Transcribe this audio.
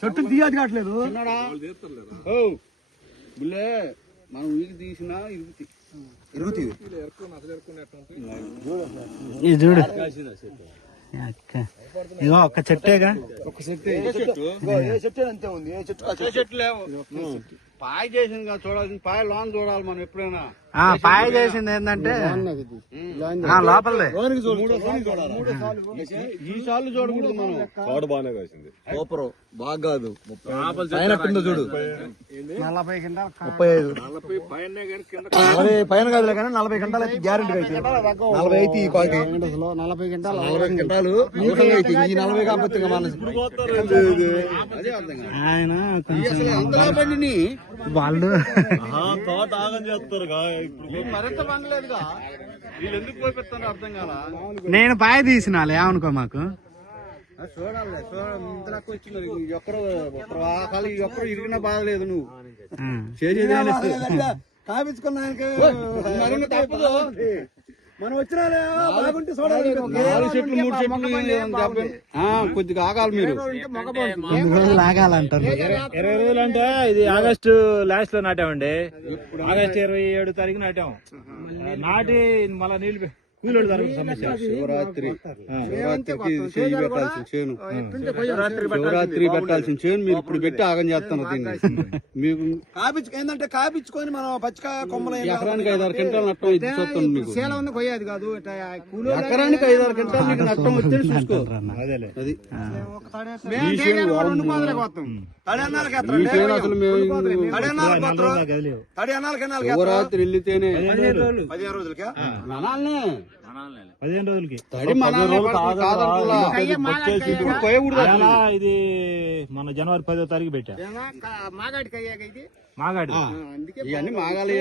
చెట్టు తీయదు కావట్లేదు బుల్లే మనం వీకి తీసినా ఇరుగుతుంది చూడు ఇగో ఒక్క చెట్టేగా ఒక చెట్టు అంతే ఉంది చెట్టు లేవు పాయ చేసింది కదా చూడాల్సింది పాయ లోన్ చూడాలి మనం ఎప్పుడైనా పాయ చేసింది ఏంటంటే లోపలదే ఈ సార్లు చూడకూడదు మనం తోట బాగానే కాసింది సూపర్ బాగా కాదు చూడు 40 గంటలు 35 పైన కాదులే కానీ 40 గంటలు అయితే గ్యారెంటీ అయితే 40 అయితే ఈ క్వాలిటీ 40 గంటలు అయితే ఈ 40 కాకపోతే ఆయన వాళ్ళు తోట ఆగం చేస్తారు మరింత పండలేదుగా వీళ్ళు ఎందుకు పోయిస్తారో అర్థం కాల నేను పాయ తీసినాలే అనుకో మాకు చూడాలి ఇంతకు వచ్చింది ఒక్కరు ఇరిగినా బాధలేదు నువ్వు చేసేది కాపించుకున్నానికి తప్పదు మనం వచ్చినా బాగుంటే చూడాలి 4 చెట్లు 3 చెట్లు కొద్దిగా ఆగాలి మీరు 2 రోజులు ఆగాలంటారు 20 రోజులు అంటే ఇది ఆగస్టు లాస్ట్ లో నాటామండి ఆగస్టు 27 తారీఖు నాటాం నాటి మళ్ళా నీళ్లు కూలోడు జరుగుతుంది సమస్య శివరాత్రికి చేయి పెట్టాల్సిన చేను శివరాత్రి పెట్టాల్సిన చేను మీరు ఇప్పుడు పెట్టి ఆగం చేస్తున్నారు దీన్ని మీకు ఏంటంటే కాపించుకొని మనం పచ్చికాయ కొమ్మలు ఎకరానికి 5-6 క్వింటాలు నష్టం ఇది చూస్తాను మీకు సేల ఉంది కొయ్యేది కాదు ఎకరానికి 5-6 క్వింటాలు మీకు నష్టం వచ్చే చూసుకో అది శివరాత్రి వెళ్ళితేనే 15 రోజులకి 15 రోజులకి ఇది మన జనవరి 10వ తారీఖు పెట్టా మాగాడికి అయ్యాక ఇది మాగాడి ఇవన్నీ మాగాలి